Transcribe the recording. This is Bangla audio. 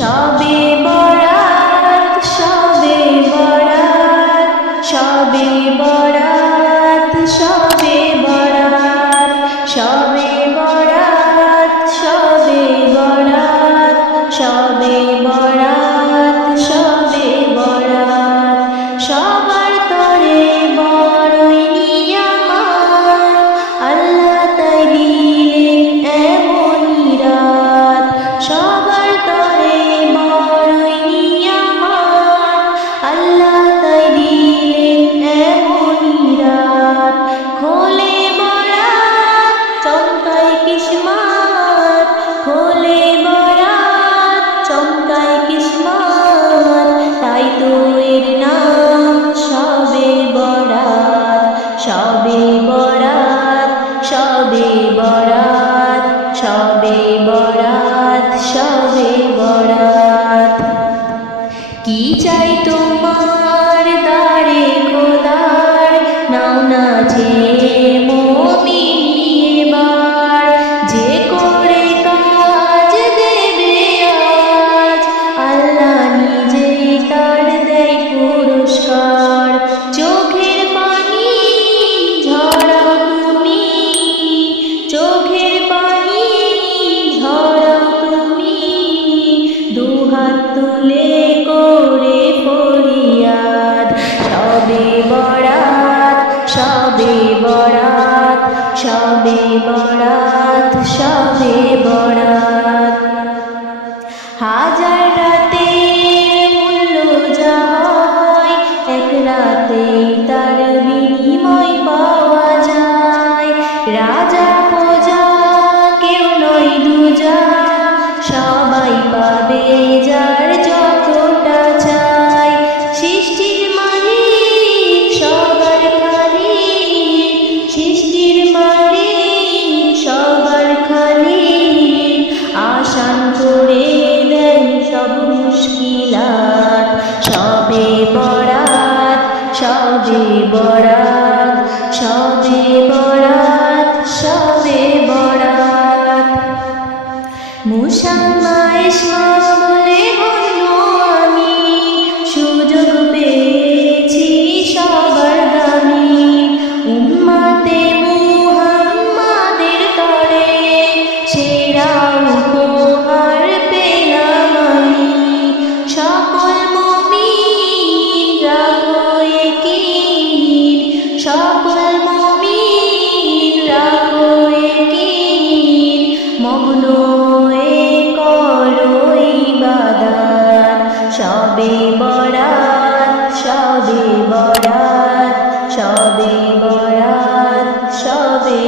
শবে বরাত শবে বরাত শবে বরাত শবে বরাত শবে বরাত শবে বরাত শবে বরাত শবে বরাত সবার তরে বড়ই নিয়ামত আল্লাহ তাই দিলেন এমনই রাত সবার তরে বড়ই নিয়ামত আল্লাহ তাই দিলেন এমনই রাত খোলে বরাত চমকায় কিসমত খোলে বরাত চমকায় কিসমত তাই তো এর নাম শবে বরাত শবে বরাত শবে বরাত শবে বরাত শবে বরাত কি চাই তোমার দারে খোদার নাও না যে মুমিন এবার যে করে কাজ দেবে আজ আল্লাহ নিজেই তার দেয় পুরস্কার চোখের পানি ঝরাও তুমি চোখের পানি ঝরাও তুমি দুহাত তুলে করে ফরিয়াদ শবে বরাত শবে বরাত শবে বরাত শবে বরাত হাজার রাতের মূল্য যা হয় এক রাতেই তার বিনিময় পাওয়া যায় রাজা প্রজা কেউ নয় দুজা সবাই পাবে যার যতটা চাই সৃষ্টির মালিক সবার খালিক সৃষ্টির মালিক সবার খালিক আসান করে দেন সব মুশকিলাত শবে বরাত শবে বরাত শবে বরাত শবে বরাত মুসাম্মা ইসমা বলে বলল আমি সুযোগ পেয়েছি সবার দামি উম্মতে মুহাম্মাদের তরে সেরা উপহার পেলাম আমি সকল মুমিন রাখো ইয়াকিন সকল মুমিন রাখো ইয়াকিন মগ্ন হয়ে করো ইবাদত শবে বরাত শবে বরাত শবে বরাত শবে